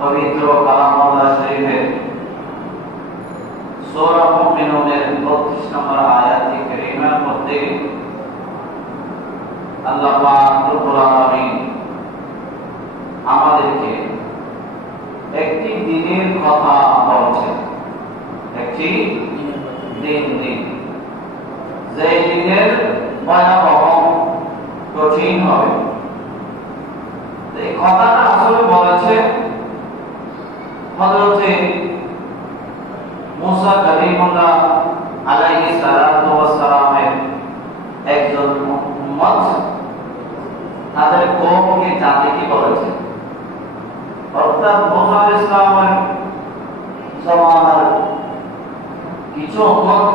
পবিত্র কালামুল্লাহ শরীফের সূরা মুমিনুনের 32 নম্বর আয়াতে কারীমার মধ্যে আল্লাহ পাক রব্বুল আলামিন আমাদেরকে একটি দিনের কথা বলছেন। একটি দিন যে দিনের ভয়াবহ কঠিন হবে। এই কথাটা আসলে বলেছে হযরতে মুসা কালিমুল্লাহ আলাইহিস সালাতু ওয়াস সালামের একজন উম্মত তাদের কওমকে জাতিকে বলেছে। অর্থাৎ মুসা আলাইহিস সালামের জামানার কিছু উম্মত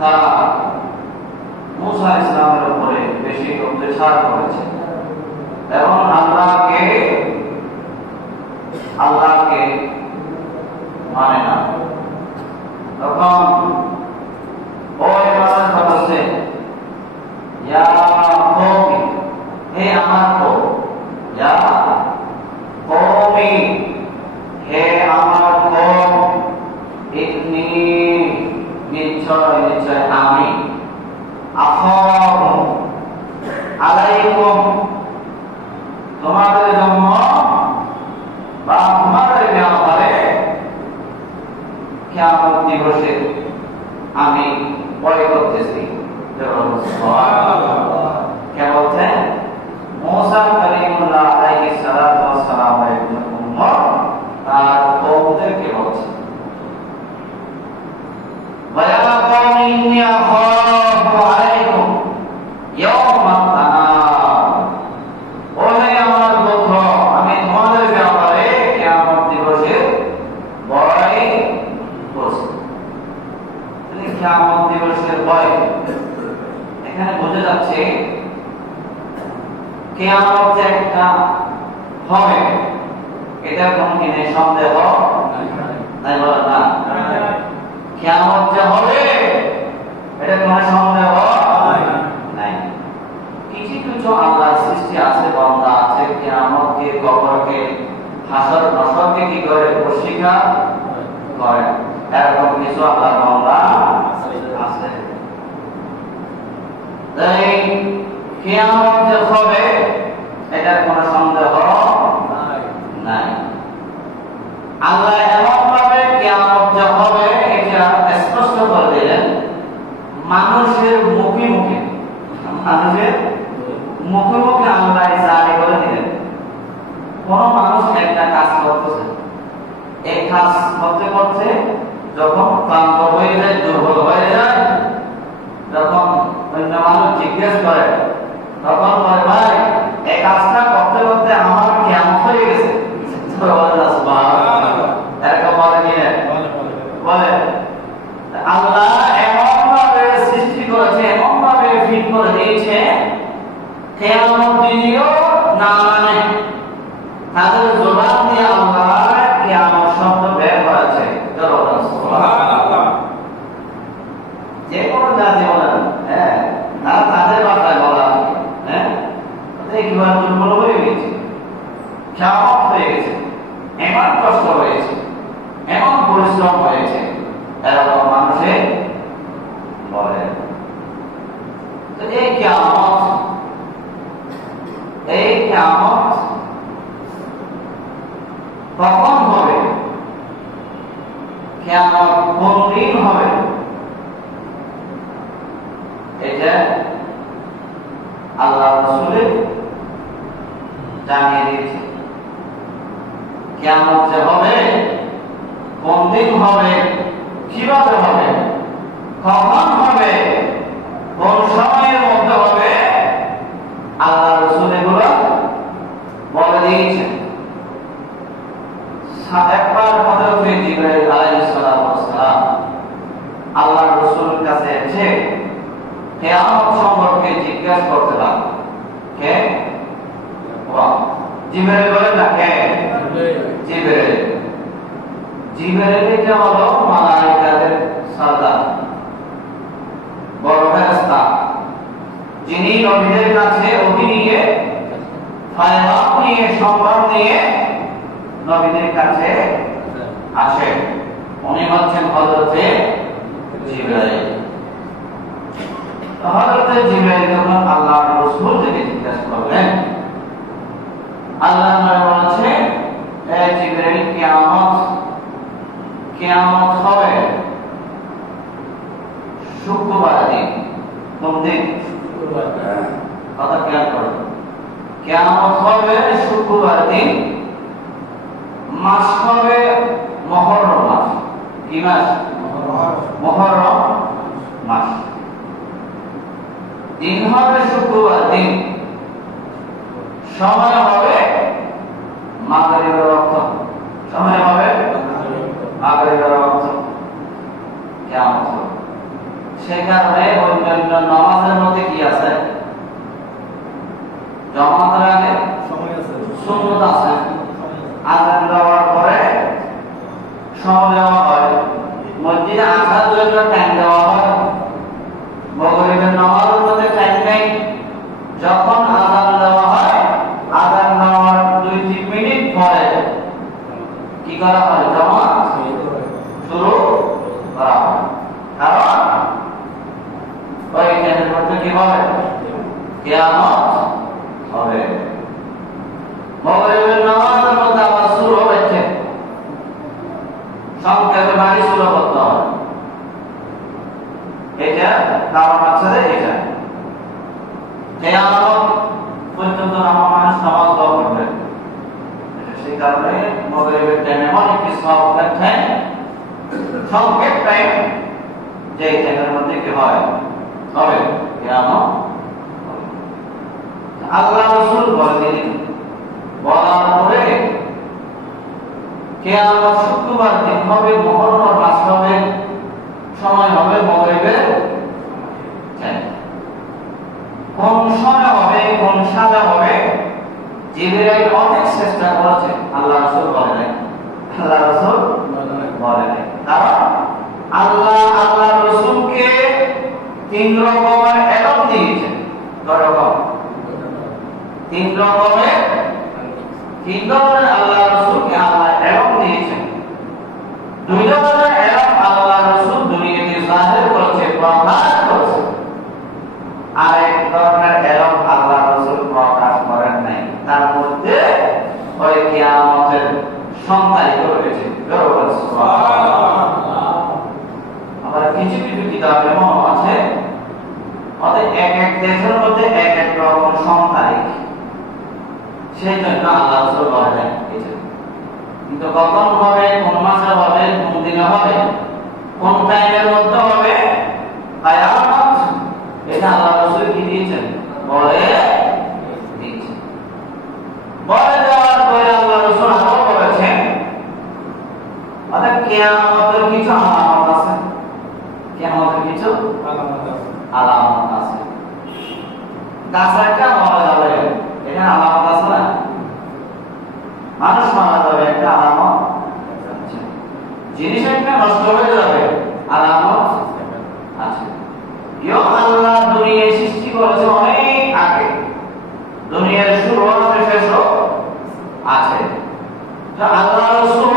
তারা মুসা আলাইহিস সালামের উপরে বেশি অত্যাচার করেছে এবং আল্লাহকে মানে না। তখন ওই মানুষটা বলছে, ইয়া কওমি, হে আমার কওম, ইয়া কওমি, হে আমার কওম, ইন্নী নিশ্চয় আমি আখাফু আলাইকুম তোমাদের জন্য বা তোমাদের ব্যাপারে কিয়ামত দিবসে আমি ভয় করতেছি। কে বলছেন? মুসা কালিমুল্লাহ আলাইহিস সালাতু ওয়াস সালামের উম্মত তার কওমদেরকে বলছে, ওয়া কওমি ইন্নী আখাফু আলাইকুম ইয়াওমাত তানার, ওহে আমার গোত্র আমি তোমাদের ব্যাপারে কিয়ামত দিবসে ভয় করছি। কিয়ামত দিবসের ভয় এখানে বোঝা যাচ্ছে কিয়ামত যে একটা হবে এটা কোনদিনে সন্দেহ নাই, বলেন না? কিয়ামত যে হবে এটা কোনো সন্দেহ নাই। কিছু কিছু আল্লাহর সৃষ্টি আছে, বান্দা আছে, কিয়ামতকে, কবরকে, হাসর নসরকে কি করে অস্বীকার করে, এরকম কিছু আল্লাহর বান্দা আছে। তাই কিয়ামত যে হবে এটার কোনো সন্দেহ নাই। আল্লাহ এমন ভাবে কিয়ামত যে হবে এটা স্পষ্ট করে দিলেন, মানুষের মুখে মুখে আল্লাহ জারি করে দিলেন। কোন মানুষ একটা কাজ করতেছে, এই কাজ করতে করতে যখন ক্লান্ত হয়ে যায়, দুর্বল হয়ে যায়, যখন অন্য মানুষ জিজ্ঞেস করে তখন বলে, ভাই এই কাজটা করতে করতে আমার কিয়ামত হয়ে গেছে। এরকম বলে নিয়ে বলে আল্লাহ এমন ভাবে সৃষ্টি করেছে, এমন ভাবে ফিট করে দিয়েছে, কিয়ামত দিনও না মানে তাদের জবান দিয়ে আল্লাহ কিয়ামত শব্দ বের করেছে। যে কোনো জাতি বলেন, হ্যাঁ, তারা তাদের ভাষায় বলা, হ্যাঁ, কিভাবে দুর্বল হয়ে গেছে, কিয়ামত হয়ে গেছে, এমন কষ্ট হয়েছে, এমন পরিশ্রম হয়েছে, এরকম মানুষে বলে। তো এই কিয়ামত কখন হবে, কিয়ামত কোন দিন হবে, এটা এটা আল্লাহ রাসূল জানিয়ে দিয়েছে কিয়ামত যে হবে, কোন দিন হবে, কিভাবে হবে, কখন হবে, কোন সময়ের মধ্যে হবে, আল্লাহ রাসূল এগুলো বলে দিয়েছেন। একবার হযরত জিবরাইল আলাইহিস সালাম আল্লাহ রাসূলের কাছে এসে কিয়ামত সম্পর্কে জিজ্ঞাসা করতে লাগলেন। কে? জিবরাইল বলেন না, কে? জিবরাইল। জিবরাইল এটা হলো মালায়েকাদের সরদার, বড় ফেরেশতা, যিনি নবীদের কাছে ওহী নিয়ে, ফায়দা নিয়ে, সংবাদ নিয়ে নবীদের কাছে আসেন। উনি হচ্ছেন হযরতে জিবরাইল। হযরতে জিবরাইল যখন আল্লাহর রাসূল থেকে জিজ্ঞাসা করলেন, আল্লাহ নবী বলেছেন, হে জিবরাইল, কিয়ামত হবে শুক্রবার দিন। কোন দিন? শুক্রবার। কথা খেয়াল করুন, কিয়ামত হবে শুক্রবার দিন। মাস হবে মুহররম মাস। কি মাস? মুহররম মাস। দিন হবে শুক্রবার দিন। সময় হবে মাগরিবের ওয়াক্ত। সময় হবে মাগরিবের ওয়াক্ত। কিয়ামত হবে। সেই কারণে অন্যান্য নামাজের মধ্যে কি আছে? জামাতের আগে সময় আছে, সুন্নাত আছে। আযান দেওয়ার পরে সময় দেওয়া হয়। মসজিদে আসার জন্য টাইম দেওয়া হয়। মাগরিবের নামাজের মধ্যে টাইম নেই। যখন আযান দেওয়া হয়, আযান দেওয়ার 2-3 মিনিট পরে কি করা হয়? জামাত শুরু করা হয়। কারণ ওই টাইমের মধ্যে কি হবে? কিয়ামত হবে। মাগরিবের নামাজের মধ্যে আবার শুরু হচ্ছে, সংক্ষেপে বাণী শুরু করতে হবে। এটা কারণ আছে যে এটা কিয়ামত পর্যন্ত মানুষ নামাজ দোয়া করবে। সেই কারণে মাগরিবের টাইমে অনেক কিছু হবে, সংক্ষেপ টাইম, যে টাইমের মধ্যে কি হয়? হবে কিয়ামত। আল্লাহ রাসূল বলেন, বলার পরে কিয়ামত শুক্রবার দিন হবে, মুহররম মাস হবে, সময় হবে মাগরিবের টাইম। কোন সময় হবে, কোন সালে হবে, জিবরাইল অনেক চেষ্টা করেছে, আল্লাহ রাসূল বলে নাই। আল্লাহ রাসূল বলে নাই, কারণ আল্লাহ রাসূলকে 3 রকমের এলম দিয়েছেন। কয় রকম? 3 রকমের আল্লাহ রাসূলকে আল্লাহ এলম দিয়েছেন। 2 রকমের এলম আল্লাহ রাসূল দুনিয়াতে জাহির করেছে, প্রকাশ করেছে। আর এক ধরনের এলম আল্লাহ রাসূল প্রকাশ করেন নাই। তার মধ্যে ওই কিয়ামতের সংজ্ঞায়িত রয়েছে। আবার কিছু কিছু কিতাব এমন আছে, অতএব এক এক দেশের মধ্যে এক এক রকম সংখ্যায়িক, সেই জন্য আল্লাহ রাসূল বলেন কিন্তু কখন হবে, কোন মাসে হবে, কোন দিনে হবে, কোন টাইমের মধ্যে হবে, কিয়ামত, এটা আল্লাহ রাসূল কি দিয়েছেন? বলে দিয়েছেন। বলে দেওয়ার পরে আল্লাহ রাসূল আরো বলেছেন, অর্থাৎ কিয়ামতের কিছু আলামত আছে। কিয়ামতের কিছু আলামত আছে। গাছটা মারা যাবে, এটা আলামত আছে না? মানুষ মারা যাবে, একটা আলামত আছে। জিনিস একটা নষ্ট হয়ে যাবে, আলামত আছে। আল্লাহ দুনিয়া সৃষ্টি করেছে অনেক আগে, দুনিয়ার শুরু আছে, শেষও আছে। আল্লাহ রাসূল